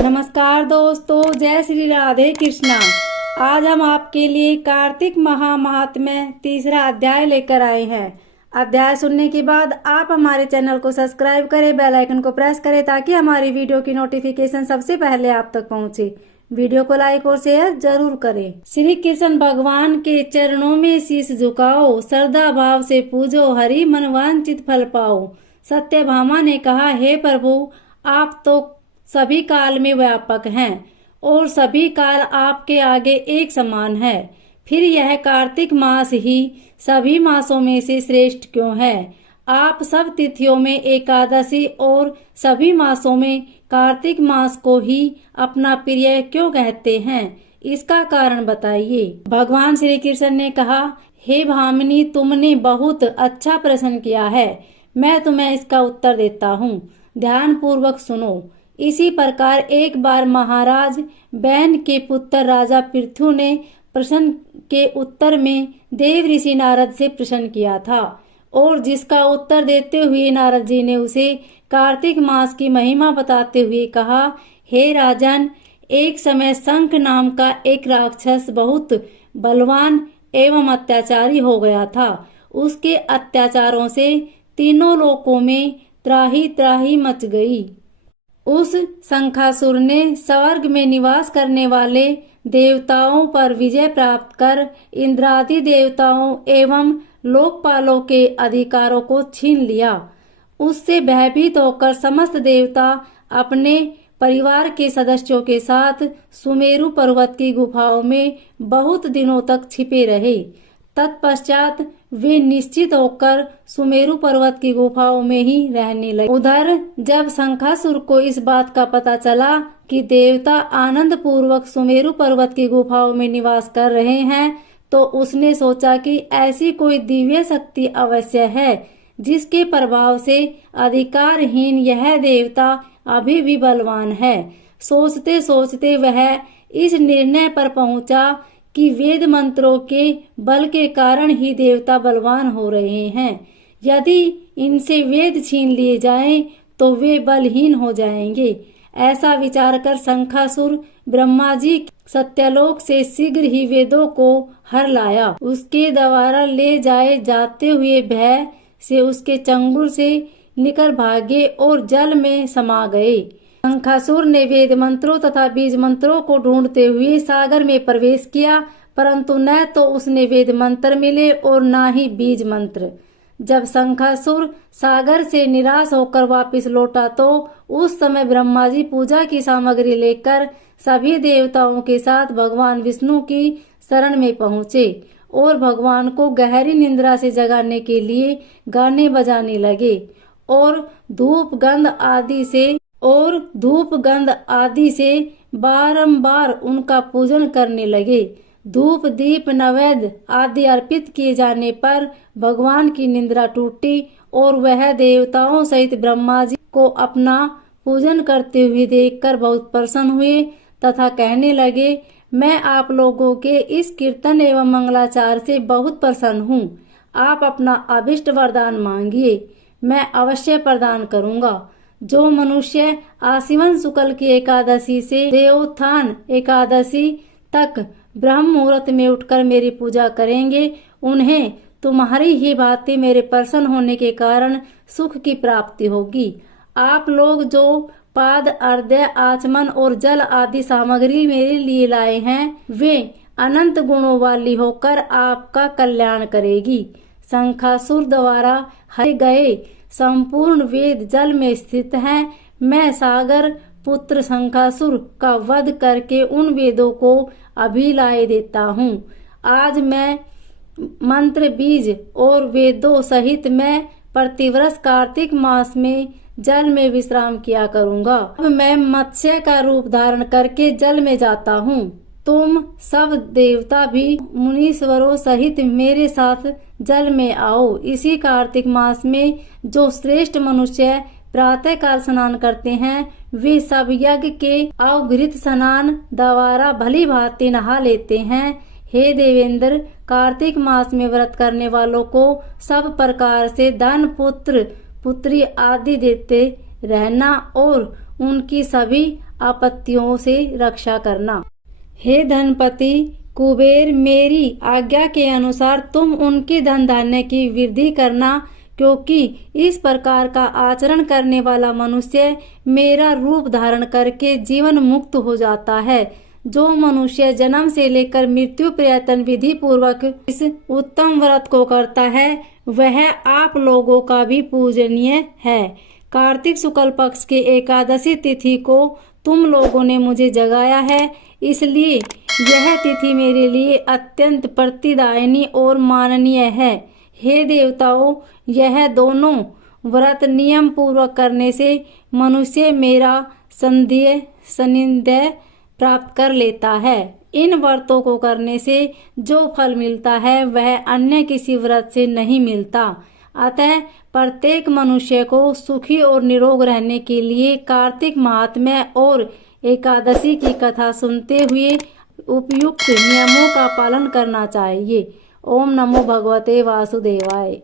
नमस्कार दोस्तों, जय श्री राधे कृष्णा। आज हम आपके लिए कार्तिक महात्म्य तीसरा अध्याय लेकर आए हैं। अध्याय सुनने के बाद आप हमारे चैनल को सब्सक्राइब करें, बेल आइकन को प्रेस करें ताकि हमारी वीडियो की नोटिफिकेशन सबसे पहले आप तक पहुंचे। वीडियो को लाइक और शेयर जरूर करें। श्री कृष्ण भगवान के चरणों में शीश झुकाओ, श्रद्धा भाव से पूजो, हरि मनवांचित फल पाओ। सत्यभामा ने कहा, हे प्रभु, आप तो सभी काल में व्यापक हैं और सभी काल आपके आगे एक समान है। फिर यह कार्तिक मास ही सभी मासों में से श्रेष्ठ क्यों है? आप सब तिथियों में एकादशी और सभी मासों में कार्तिक मास को ही अपना प्रिय क्यों कहते हैं? इसका कारण बताइए। भगवान श्री कृष्ण ने कहा, हे भामिनी, तुमने बहुत अच्छा प्रश्न किया है। मैं तुम्हें इसका उत्तर देता हूँ, ध्यान पूर्वक सुनो। इसी प्रकार एक बार महाराज बैन के पुत्र राजा पृथु ने प्रश्न के उत्तर में देव ऋषि नारद से प्रश्न किया था और जिसका उत्तर देते हुए नारद जी ने उसे कार्तिक मास की महिमा बताते हुए कहा, हे राजन, एक समय शंख नाम का एक राक्षस बहुत बलवान एवं अत्याचारी हो गया था। उसके अत्याचारों से तीनों लोकों में त्राही त्राही मच गई। उस शंखासुर ने स्वर्ग में निवास करने वाले देवताओं पर विजय प्राप्त कर इंद्रादि देवताओं एवं लोकपालों के अधिकारों को छीन लिया। उससे भयभीत होकर समस्त देवता अपने परिवार के सदस्यों के साथ सुमेरु पर्वत की गुफाओं में बहुत दिनों तक छिपे रहे। तत्पश्चात वे निश्चित होकर सुमेरु पर्वत की गुफाओं में ही रहने लगे। उधर जब शंखासुर को इस बात का पता चला कि देवता आनंद पूर्वक सुमेरु पर्वत की गुफाओं में निवास कर रहे हैं, तो उसने सोचा कि ऐसी कोई दिव्य शक्ति अवश्य है जिसके प्रभाव से अधिकारहीन यह देवता अभी भी बलवान है। सोचते सोचते वह इस निर्णय पर पहुंचा कि वेद मंत्रों के बल के कारण ही देवता बलवान हो रहे हैं। यदि इनसे वेद छीन लिए जाएं तो वे बलहीन हो जाएंगे। ऐसा विचार कर शंखासुर ब्रह्मा जी सत्यलोक से शीघ्र ही वेदों को हर लाया। उसके द्वारा ले जाए जाते हुए भय से उसके चंगुल से निकल भागे और जल में समा गए। शंखासुर ने वेद मंत्रों तथा बीज मंत्रों को ढूंढते हुए सागर में प्रवेश किया, परंतु न तो उसने वेद मंत्र मिले और न ही बीज मंत्र। जब शंखासुर सागर से निराश होकर वापस लौटा तो उस समय ब्रह्मा जी पूजा की सामग्री लेकर सभी देवताओं के साथ भगवान विष्णु की शरण में पहुँचे और भगवान को गहरी निद्रा से जगाने के लिए गाने बजाने लगे और धूप गंध आदि से बारंबार उनका पूजन करने लगे। धूप दीप नैवेद्य आदि अर्पित किए जाने पर भगवान की निद्रा टूटी और वह देवताओं सहित ब्रह्मा जी को अपना पूजन करते हुए देखकर बहुत प्रसन्न हुए तथा कहने लगे, मैं आप लोगों के इस कीर्तन एवं मंगलाचार से बहुत प्रसन्न हूँ। आप अपना अभिष्ट वरदान मांगिए, मैं अवश्य प्रदान करूँगा। जो मनुष्य आश्विन शुक्ल की एकादशी से देवोत्थान एकादशी तक ब्रह्म मुहूर्त में उठकर मेरी पूजा करेंगे, उन्हें तुम्हारी ही भांति मेरे प्रसन्न होने के कारण सुख की प्राप्ति होगी। आप लोग जो पाद अर्घ्य आचमन और जल आदि सामग्री मेरे लिए लाए हैं, वे अनंत गुणों वाली होकर आपका कल्याण करेगी। शंखासुर द्वारा हरे गए संपूर्ण वेद जल में स्थित हैं। मैं सागर पुत्र शंखासुर का वध करके उन वेदों को अभी लाए देता हूँ। आज मैं मंत्र बीज और वेदों सहित मैं प्रतिवर्ष कार्तिक मास में जल में विश्राम किया करूँगा। अब मैं मत्स्य का रूप धारण करके जल में जाता हूँ। तुम सब देवता भी मुनीश्वरों सहित मेरे साथ जल में आओ। इसी कार्तिक मास में जो श्रेष्ठ मनुष्य प्रातः काल स्नान करते हैं, वे सब यज्ञ के अवघृत स्नान द्वारा भली भांति नहा लेते हैं। हे देवेंद्र, कार्तिक मास में व्रत करने वालों को सब प्रकार से धन पुत्र पुत्री आदि देते रहना और उनकी सभी आपत्तियों से रक्षा करना। हे धनपति कुबेर, मेरी आज्ञा के अनुसार तुम उनके धन धान्य की वृद्धि करना, क्योंकि इस प्रकार का आचरण करने वाला मनुष्य मेरा रूप धारण करके जीवन मुक्त हो जाता है। जो मनुष्य जन्म से लेकर मृत्यु पर्यंत विधि पूर्वक इस उत्तम व्रत को करता है, वह आप लोगों का भी पूजनीय है। कार्तिक शुक्ल पक्ष के एकादशी तिथि को तुम लोगों ने मुझे जगाया है, इसलिए यह तिथि मेरे लिए अत्यंत प्रतिदायिनी और माननीय है। हे देवताओं, यह दोनों व्रत नियम पूर्वक करने से मनुष्य मेरा सानिध्य प्राप्त कर लेता है। इन व्रतों को करने से जो फल मिलता है वह अन्य किसी व्रत से नहीं मिलता। अतः प्रत्येक मनुष्य को सुखी और निरोग रहने के लिए कार्तिक महात्म्य और एकादशी की कथा सुनते हुए उपयुक्त नियमों का पालन करना चाहिए। ओम नमो भगवते वासुदेवाय।